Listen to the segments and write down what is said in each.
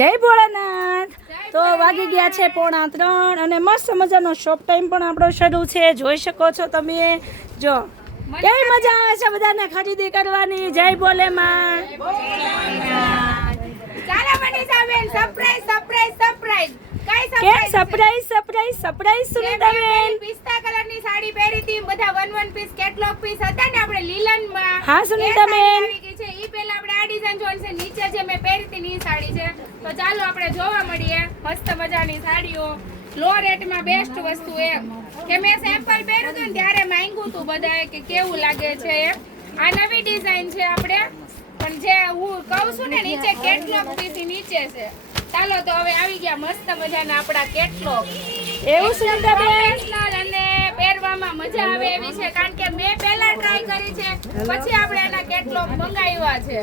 જય ભોળાનાથ। તો વાગી ગયા છે 2:45 અને મસ્ત મજાનો શોપ ટાઈમ પણ આપણો શરૂ છે। જોઈ શકો છો તમે, જો કેવી મજા આવે છે બધાને ખરીદી કરવાની। જય ભોલે માં। ચાલો મનીષાબેન, સરપ્રાઈઝ સરપ્રાઈઝ સરપ્રાઈઝ કેમ સરપ્રાઈઝ સરપ્રાઈઝ સરપ્રાઈઝ સુનિતાબેન? પિસ્તા કલરની સાડી પહેરી હતી, બધા વન પીસ કેટલોગ પીસ હતા ને આપણે લીલનમાં। હા સુનિતાબેન, આવી ગઈ છે ઈ પહેલા આપણે આ ડિઝાઇન જોઈ છે, નીચે જે મેં પહેરી હતી ની સાડી છે। તો ચાલો આપણે જોવા મળીએ મસ્ત મજાની સાડીઓ લો રેટમાં બેસ્ટ વસ્તુ એમ કે મેં સેમ્પલ પહેર્યું હતું ને ત્યારે માંગ્યું હતું બધાએ કે કેવું લાગે છે એમ। આ નવી ડિઝાઇન છે આપણે, પણ જે હું કહું છું ને નીચે કેટલોગ પીસ નીચે છે। ચાલો તો હવે આવી ગયા મસ્ત મજાના આપણા કેટલોગ। એવું સુનિતાબેન? અને પહેરવામાં મજા આવે એવી છે, કારણ કે મેં પહેલા ટ્રાય કરી છે, પછી આપણે એના કેટલોગ મંગાવ્યા છે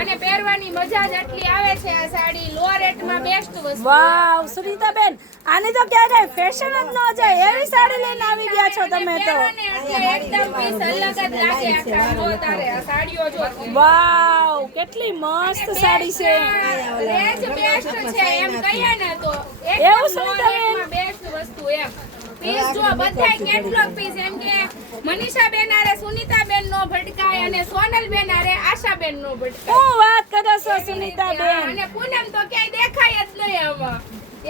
અને પહેરવાની મજા જ એટલી આવે છે। આ સાડી લો રેટમાં બેસ્ટ વસ્તુ। વાવ સુનિતાબેન, આની તો ક્યારે ફેશન જ ન જાય એવી સાડી લઈને આવી ગયા છો તમે તો। એકદમ પીસ અલગ જ લાગે। આ જો તારે આ સાડીઓ જો, વાવ કેટલી મસ્ત સાડી છે। રેન્જ બેસ્ટ છે એમ કહીએ ને તો એવું એકદમ લો સુનિતાબેન? રેટમાં બેસ્ટ વસ્તુ એમ। પીસ જો બધાય કેટલોગ પીસ એમ કે મનીષાબેન આરે સુનિતાબેન નો ભટકાય અને સોનલબેન આરે આશાબેન નો ભટકાય। હું વાત કરો છો સુનિતાબેન? અને પૂનમ તો ક્યાંય દેખાય જ નહીં આમાં,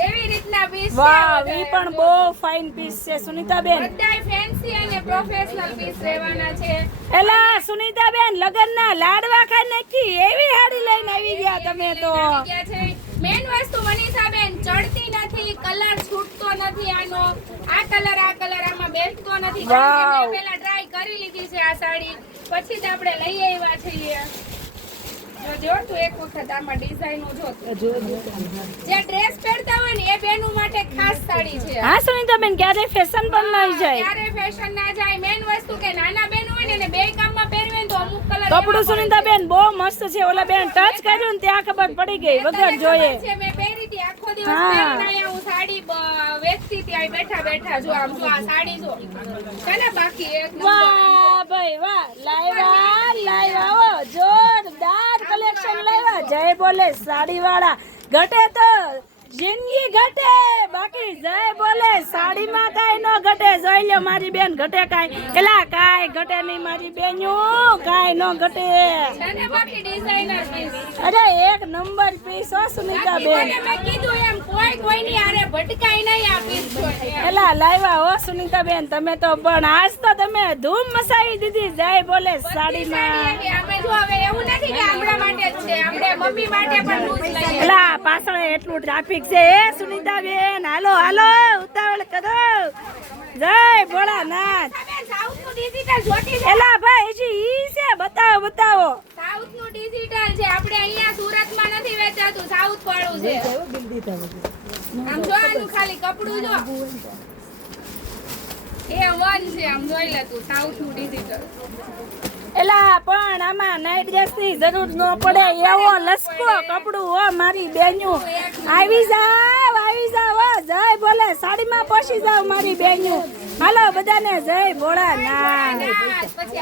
એવી રીતના પીસ છે વાવ, ઈ બધા પણ બહુ ફાઇન પીસ છે સુનિતાબેન। બધાય ફેન્સી અને પ્રોફેશનલ પીસ રહેવાના છે। એલા સુનિતાબેન, લગનના લાડવા ખાઈ નાખી એવી હાડી લઈને આવી ગયા તમે તો। મેન વસ્તુ મનીષાબેન ચડતી નથી, કલર છૂટતો નથી આનો। આ કલર આમાં બેસતો નથી, કારણ કે મેં પહેલા ટ્રાય કરી લીધી છે આ સાડી, પછી જ આપણે લઈ આવ્યા છીએ। જો તું એક વખત આમાં ડિઝાઇનો જો, જે ડ્રેસ પહેરતા હોય ને એ બેનો માટે ખાસ સાડી છે। હા સુનિતાબેન, ક્યારે ફેશન પણ નહીં જાય, ક્યારે ફેશન ના જાય। મેન વસ્તુ કે નાના બેન હોય ને બે કામમાં પહેરવે ને તો અમુક કલર કપડું સુનિતાબેન બહુ મસ્ત છે। ઓલા બેન ટચ કર્યું ને ત્યાં ખબર પડી ગઈ વગર જોઈએ। મેં પહેરી હતી આખો દિવસ હા। પહેરીને હું સાડી વેચતી હતી અહીં બેઠા બેઠા। જો આમ જો આ સાડી જો ચાલે બાકી એક નંબર। વાહ ભાઈ વાહ, લાવ્યા હો જોરદાર કલેક્શન લાવ્યા। જય બોલે સાડી વાળા। ઘટે તો જિંદગી ઘટે, બાકી જય બોલે સાડીમાં કાઈ ન ઘટે। જોઈ લ્યો મારી બેન, ઘટે કાઈ? એલા કાઈ ઘટે નહીં મારી બેન્યું, કાઈ ન ઘટે। અને બાકી ડિઝાઇનર પીસ, અરે એક નંબર પીસ હો સુનિતાબેન। મેં કીધું એમ કોઈની આરે ભટકાય નહીં આ પીસ જોઈને। એલા લાવ્યા હો સુનિતાબેન તમે તો, પણ આજ તો તમે ધૂમ મચાવી દીધી। જય બોલે સાડીમાં। અમે જો હવે એવું નથી કે આપણા માટે જ છે, આપણે મમ્મી માટે પણ લૂઝ લઈએ। એલા પાછળ એટલું ટ્રાફિક છે એ સુનિતાબેન, હાલો હાલો ઉતાવળ કરો। જય ભોળાનાથ। સાઉથનું ડિજિટલ જોતી છે? એલા ભાઈ હજી ઈ છે, બતાવો બતાવો। સાઉથનું ડિજિટલ છે, આપણે અહીંયા સુરતમાં નથી વેચાતું, સાઉથ વાળું છે। આમ જો આનું ખાલી કપડું જો A1 છે, આમ જોઈ લે તું સાઉથનું ડિજિટલ। એલા પણ આમાં નાઈટ ડ્રેસ ની જરૂર ન પડે એવો લસકો કપડું હો મારી બેન્યું। આવી જાવ હો, જય ભોલે સાડીમાં પહોંચી જાવ મારી બેન્યું। હાલો બધાને જય ભોળાનાથ। પછી